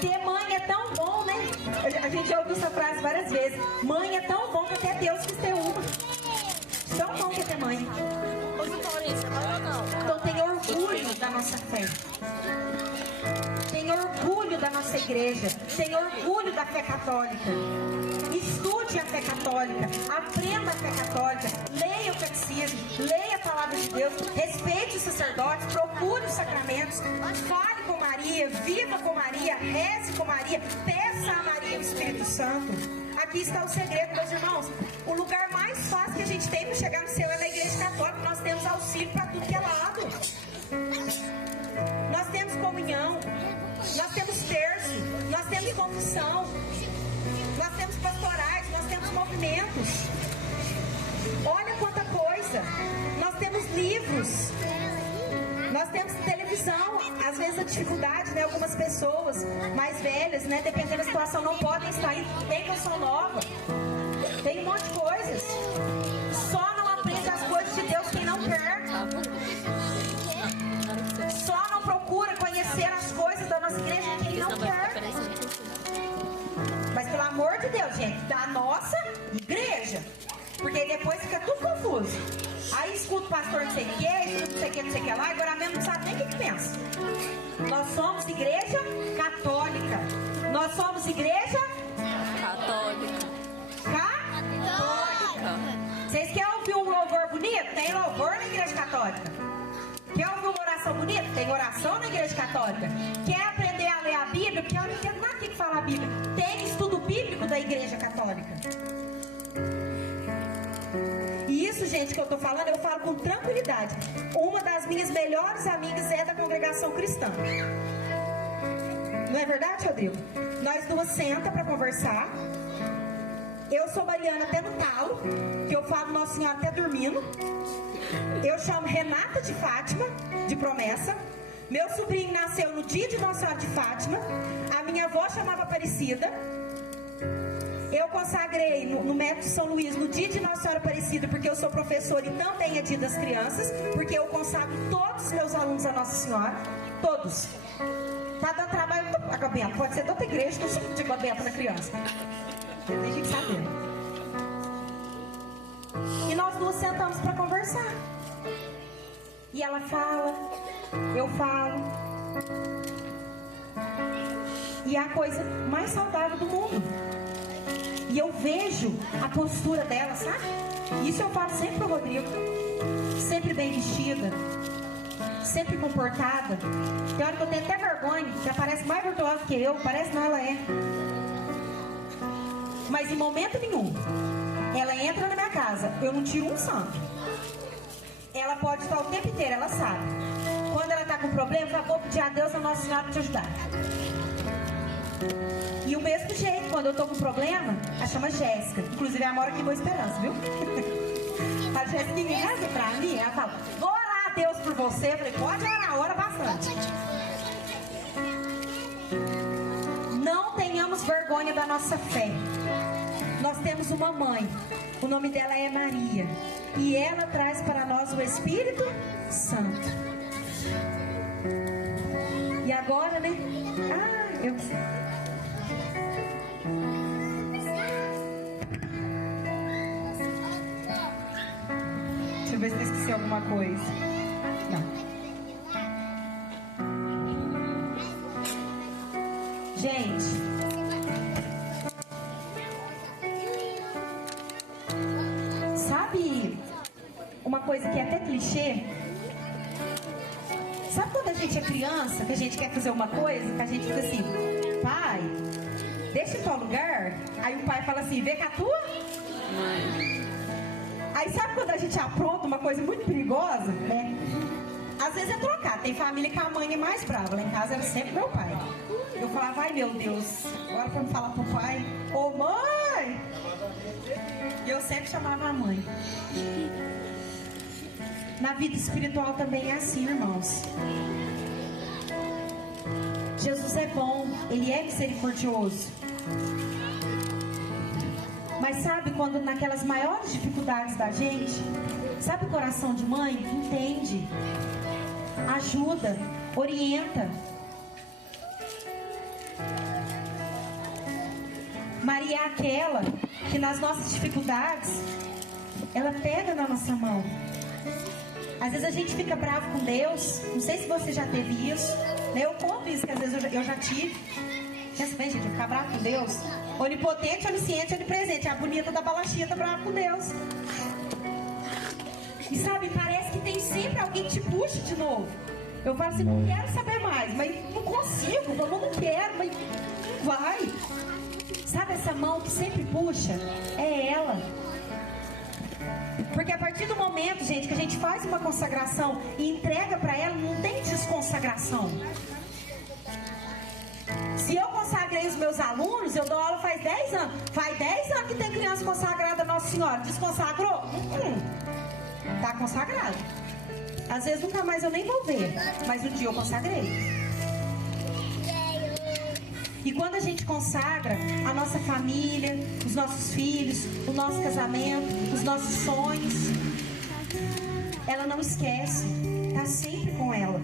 Ter mãe é tão bom, né? A gente já ouviu essa frase várias vezes. Mãe é tão bom que até Deus quis ter uma. Tão bom que é ter mãe. Então tenha orgulho da nossa fé. Tenha orgulho da nossa igreja. Tenha orgulho da fé católica. Estude a fé católica. Aprenda a fé católica. Leia o catecismo. Leia a palavra de Deus. Respeite os sacerdotes. Procure os sacramentos. Fale com Maria. Viva com Maria. Reze com Maria. Peça a Maria o Espírito Santo. Aqui está o segredo, meus irmãos. O lugar mais fácil que a gente tem para chegar no céu é na igreja católica. Nós temos auxílio para tudo que é lado. Nós temos comunhão. Nós temos terço. Nós temos confissão. Nós temos pastorais. Nós temos movimentos. Olha quanta coisa. Nós temos livros. Nós temos televisão. Às vezes a dificuldade, né? Algumas pessoas mais velhas, né? Dependendo da situação, não podem estar indo. Tem canção nova. Tem um monte de coisas. Só não aprende as coisas de Deus quem não quer. Só não procura conhecer as coisas da nossa igreja quem não quer. Mas pelo amor de Deus, gente, da nossa igreja. Porque depois fica tudo confuso. Aí escuta o pastor não sei o que, escuta não sei o que, não sei o que lá, agora mesmo não sabe nem o que pensa. Nós somos igreja católica. Nós somos igreja Católica. Católica. Vocês querem ouvir um louvor bonito? Tem louvor na igreja católica. Quer ouvir uma oração bonita? Tem oração na igreja católica. Quer aprender a ler a Bíblia? Porque eu não entendo nada que fala a Bíblia. Tem estudo bíblico da igreja católica. E isso, gente, que eu tô falando, eu falo com tranquilidade. Uma das minhas melhores amigas é da congregação cristã. Não é verdade, Rodrigo? Nós duas senta para conversar. Eu sou mariana até no talo, que eu falo Nossa Senhora até dormindo. Eu chamo Renata de Fátima, de promessa. Meu sobrinho nasceu no dia de Nossa Senhora de Fátima. A minha avó chamava Aparecida. Eu consagrei no método São Luís, no dia de Nossa Senhora Aparecida, porque eu sou professora e também é dia das crianças, porque eu consagro todos os meus alunos a Nossa Senhora, todos. Tá dando trabalho, Bento, pode ser de outra igreja que eu sempre digo a Bento na criança. Tem que saber. E nós nos sentamos para conversar. E ela fala, eu falo. E é a coisa mais saudável do mundo. E eu vejo a postura dela, sabe? Isso eu falo sempre pro Rodrigo. Sempre bem vestida. Sempre comportada. Tem hora que eu tenho até vergonha, que ela parece mais virtuosa que eu. Parece não, ela é. Mas em momento nenhum, ela entra na minha casa, eu não tiro um santo. Ela pode estar o tempo inteiro, ela sabe. Quando ela está com problema, eu vou pedir a Deus, a Nossa Senhora, para te ajudar. E o mesmo jeito, quando eu estou com problema, ela chama Jéssica. Inclusive, ela mora aqui em Boa Esperança, viu? A Jéssica reza pra mim, ela fala, vou orar a Deus por você. Eu falei, pode orar, ora bastante. Não tenhamos vergonha da nossa fé. Nós temos uma mãe, o nome dela é Maria, e ela traz para nós o Espírito Santo. E agora, né? Deixa eu ver se eu esqueci alguma coisa. Não. Gente, sabe uma coisa que é até clichê? Sabe quando a gente é criança, que a gente quer fazer uma coisa, que a gente fica assim, pai, deixa em tal lugar? Aí o pai fala assim, vê com a tua mãe. Aí sabe quando a gente apronta uma coisa muito perigosa, né? Às vezes é trocar, tem família que a mãe é mais brava, lá em casa era sempre meu pai. Eu falava, ai meu Deus, agora pra me falar pro pai, ô mãe! E eu sempre chamava a mãe. Na vida espiritual também é assim, irmãos. Jesus é bom, Ele é misericordioso. Mas sabe quando naquelas maiores dificuldades da gente, sabe o coração de mãe? Entende, ajuda, orienta. Maria é aquela que nas nossas dificuldades, ela pega na nossa mão. Às vezes a gente fica bravo com Deus. Não sei se você já teve isso, né? Eu conto isso, que às vezes eu já tive. Pensa bem, gente, eu ficar bravo com Deus. Onipotente, onisciente, onipresente. A bonita da balachinha tá brava com Deus. E sabe, parece que tem sempre alguém que te puxa de novo. Eu falo assim, não quero saber mais, mas não consigo, eu não quero, mas vai. Sabe essa mão que sempre puxa? É ela. Porque a partir do momento, gente, que a gente faz uma consagração e entrega para ela, não tem desconsagração. Se eu consagrei os meus alunos, eu dou aula faz 10 anos. Faz 10 anos que tem criança consagrada a Nossa Senhora. Desconsagrou? Tá consagrado. Às vezes nunca mais eu nem vou ver, mas um dia eu consagrei. E quando a gente consagra a nossa família, os nossos filhos, o nosso casamento, os nossos sonhos, ela não esquece, está sempre com ela.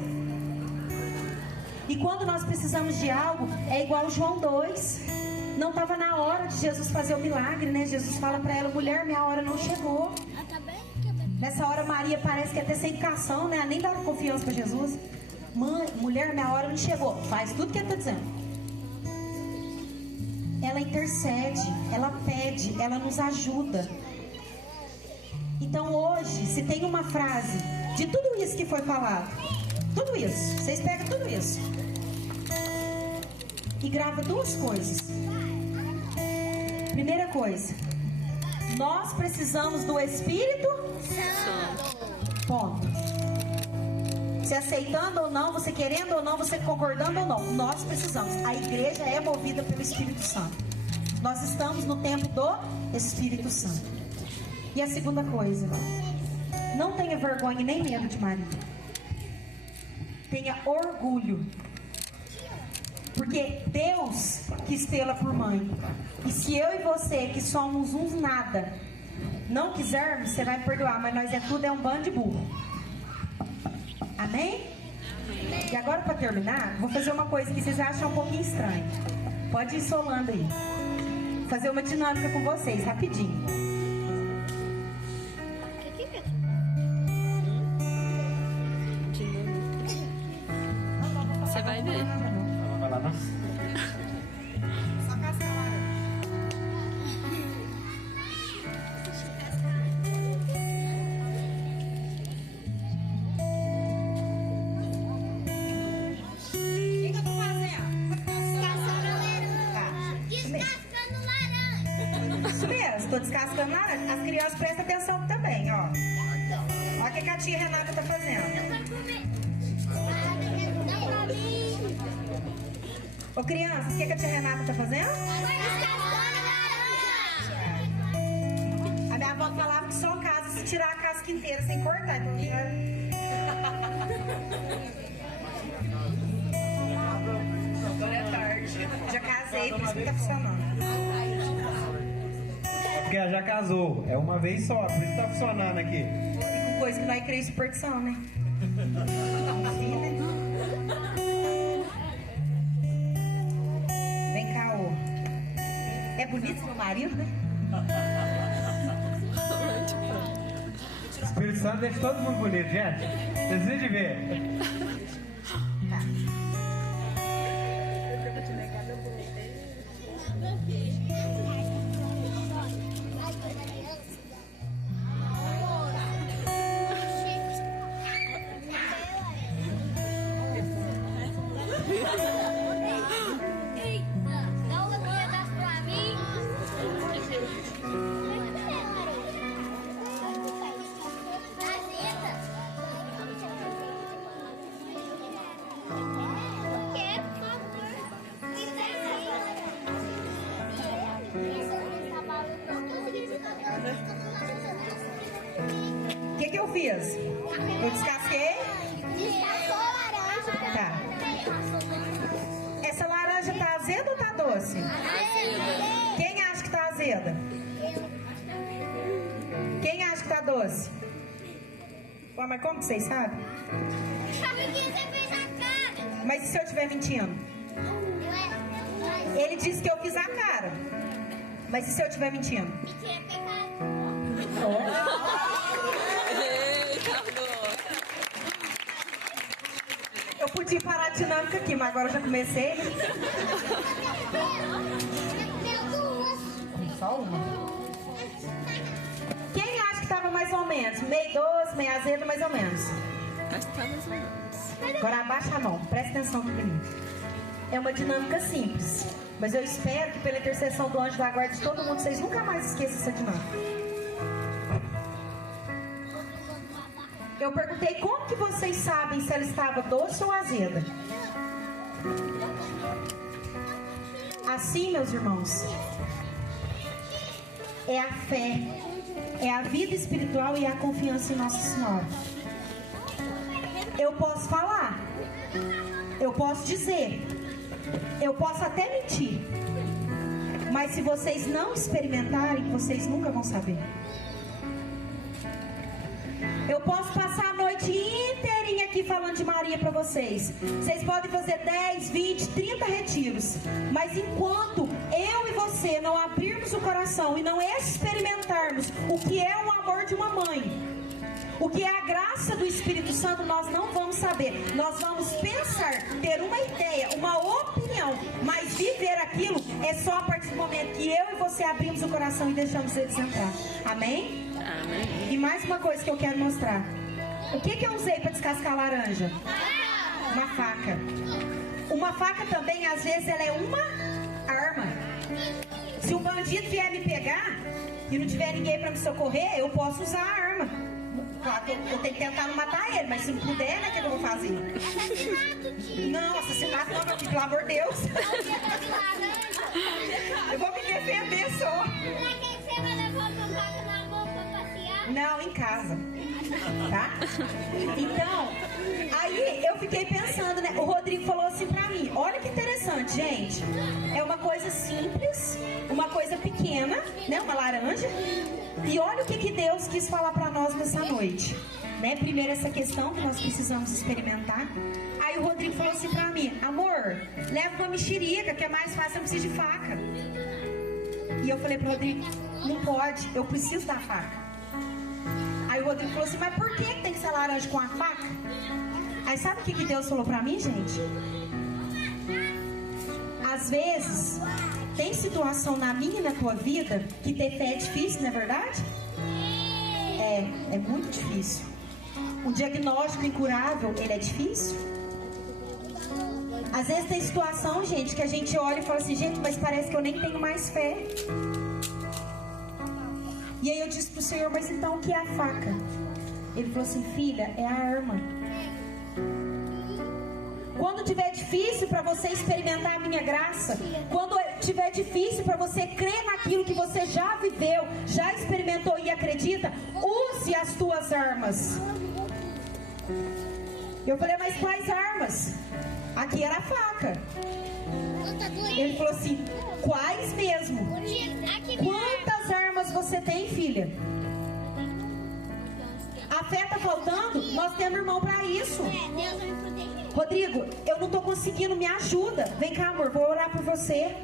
E quando nós precisamos de algo, é igual João 2. Não estava na hora de Jesus fazer o milagre, né? Jesus fala para ela, mulher, minha hora não chegou. Nessa hora Maria parece que até sem educação, né? Nem dá confiança para Jesus. Mãe, mulher, minha hora não chegou. Faz tudo que ele está dizendo. Ela intercede, ela pede, ela nos ajuda. Então hoje, se tem uma frase de tudo isso que foi falado, tudo isso, vocês pegam tudo isso e grava duas coisas. Primeira coisa, nós precisamos do Espírito Santo. Ponto. Você aceitando ou não, você querendo ou não, você concordando ou não, nós precisamos. A igreja é movida pelo Espírito Santo. Nós estamos no tempo do Espírito Santo. E a segunda coisa, não tenha vergonha nem medo de Maria. Tenha orgulho. Porque Deus quis tê-la por mãe. E se eu e você, que somos uns nada, não quisermos, você vai me perdoar, mas nós tudo é um bando de burro. Amém? E agora, para terminar, vou fazer uma coisa que vocês acham um pouquinho estranha. Pode ir solando aí. Vou fazer uma dinâmica com vocês, rapidinho. Você vai ver. Vai lá, não? Só cascar lá. Estou descascando laranja. As crianças prestam atenção também, ó. Olha o que a tia Renata tá fazendo. Ô crianças, o que a tia Renata tá fazendo? A minha avó falava que só casa se tirar a casca inteira sem cortar. Então já... Agora é tarde. Já casei, por isso que tá funcionando. Porque ela já casou, é uma vez só, por isso tá funcionando aqui. E com coisa que nós crê em superstição, né? Assim, né? Vem cá, ô. É bonito meu marido, né? O Espírito Santo deixa todo mundo bonito, gente. Vocês viram de ver. Tá. O que eu fiz? Eu descasquei. Descascou a laranja. Tá. Essa laranja tá azeda ou tá doce? Quem acha que tá azeda? Quem acha que tá doce? Ué, mas como que vocês sabem? Porque você fez a cara. Mas e se eu estiver mentindo? Ele disse que eu fiz a cara. Mas e se eu estiver mentindo? Mentira é pecado. Eu podia parar a dinâmica aqui, mas agora eu já comecei. Só uma. Quem acha que tava mais ou menos? Meio doce, meio azedo, mais ou menos. Acho que tá mais ou menos. Agora abaixa a mão, presta atenção aqui pra mim. É uma dinâmica simples, mas eu espero que pela intercessão do anjo da guarda de todo mundo, vocês nunca mais esqueçam essa dinâmica. Eu perguntei como que vocês sabem se ela estava doce ou azeda. Assim, meus irmãos, é a fé, é a vida espiritual e a confiança em Nossa Senhora. Eu posso falar, eu posso dizer, eu posso até mentir, mas se vocês não experimentarem, vocês nunca vão saber. Eu posso passar a noite inteirinha aqui falando de Maria para vocês. Vocês podem fazer 10, 20, 30 retiros. Mas enquanto eu e você não abrirmos o coração e não experimentarmos o que é o amor de uma mãe, o que é a graça do Espírito Santo, nós não vamos saber. Nós vamos pensar, ter uma ideia, uma opinião, mas viver aquilo é só a partir do momento que eu e você abrimos o coração e deixamos eles entrar. Amém? Amém. E mais uma coisa que eu quero mostrar. O que eu usei para descascar a laranja? Uma faca. Uma faca também, às vezes, ela é uma arma. Se um bandido vier me pegar e não tiver ninguém para me socorrer, eu posso usar a arma. Claro que eu tenho que tentar não matar ele, mas se não puder, né, o que eu vou fazer? Assassinato, tio. Não, assassinato não, meu filho, pelo amor de Deus. Eu vou me defender só. Pra quem você vai levar tua faca na boca pra passear? Não, em casa. Tá? Então, aí eu fiquei pensando, né? O Rodrigo falou assim pra mim, olha que interessante, gente. É uma coisa coisa simples, uma coisa pequena, né? Uma laranja. E olha o que Deus quis falar para nós nessa noite, né? Primeiro essa questão que nós precisamos experimentar. Aí o Rodrigo falou assim para mim: amor, leva uma mexerica, que é mais fácil, não precisa de faca. E eu falei pro Rodrigo: não pode, eu preciso da faca. Aí o Rodrigo falou assim: mas por que tem que ser laranja com a faca? Aí sabe o que Deus falou pra mim, gente? Às vezes, tem situação na minha e na tua vida que ter fé é difícil, não é verdade? É muito difícil. Um diagnóstico incurável, ele é difícil. Às vezes tem situação, gente, que a gente olha e fala assim: gente, mas parece que eu nem tenho mais fé. E aí eu disse pro Senhor: mas então o que é a faca? Ele falou assim: filha, é a arma. Quando tiver difícil para você experimentar a minha graça, quando tiver difícil para você crer naquilo que você já viveu, já experimentou e acredita, use as tuas armas. Eu falei: mas quais armas? Aqui era a faca. Ele falou assim: quais mesmo? Quantas armas você tem, filha? A fé tá faltando? Nós temos irmão para isso. Rodrigo, eu não tô conseguindo, me ajuda. Vem cá, amor, vou orar por você.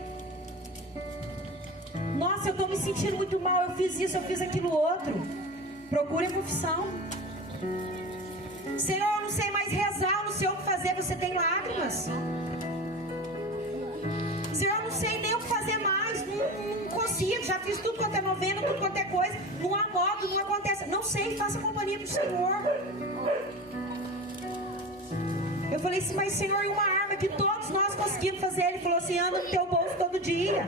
Nossa, eu tô me sentindo muito mal, eu fiz isso, eu fiz aquilo outro. Procure a confissão. Senhor, eu não sei mais rezar, eu não sei o que fazer, você tem lágrimas. Senhor, eu não sei nem o que fazer mais, não consigo, já fiz tudo quanto é novena, tudo quanto é coisa, não há modo, não acontece. Não sei, faça companhia do Senhor. Eu falei assim: mas Senhor, e uma arma que todos nós conseguimos fazer? Ele falou assim: anda no teu bolso todo dia.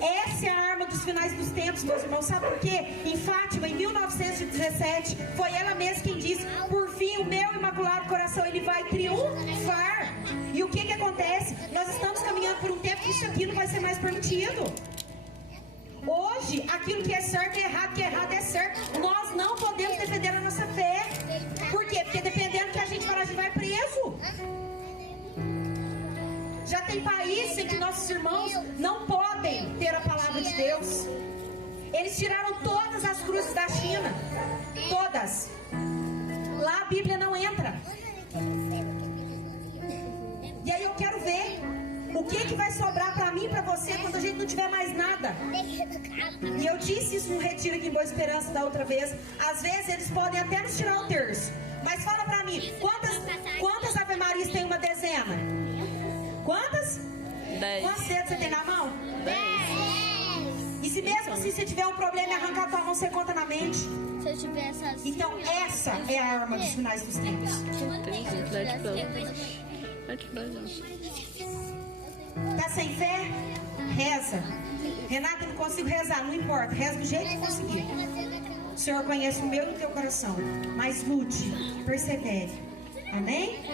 Essa é a arma dos finais dos tempos, meus irmãos. Sabe por quê? Em Fátima, em 1917, foi ela mesma quem disse: por fim, o meu imaculado coração, ele vai triunfar. E o que acontece? Nós estamos caminhando por um tempo que isso aqui não vai ser mais permitido. Hoje, aquilo que é certo é errado, que é errado é certo. Nós não podemos defender a nossa fé. Por quê? Porque dependendo do que a gente falar, a gente vai preso. Já tem países em que nossos irmãos não podem ter a palavra de Deus. Eles tiraram todas as cruzes da China. Todas. Lá a Bíblia não entra. E aí eu quero ver o que vai sobrar para mim e para você quando a gente não tiver mais nada. E eu disse isso no retiro aqui em Boa Esperança da outra vez. Às vezes eles podem até nos tirar um terço. Mas fala para mim, quantas Ave Marias tem uma dezena? Quantas? 10. Quantos dedos você tem na mão? 10. E se mesmo assim você tiver um problema e arrancar a tua mão, você conta na mente? Se eu tiver essas... Então essa é a arma dos finais dos tempos. Tá sem fé? Reza. Renata, eu não consigo rezar, não importa. Reza do jeito que conseguir. O Senhor conhece o meu e o teu coração. Mas lute, persevere. Amém?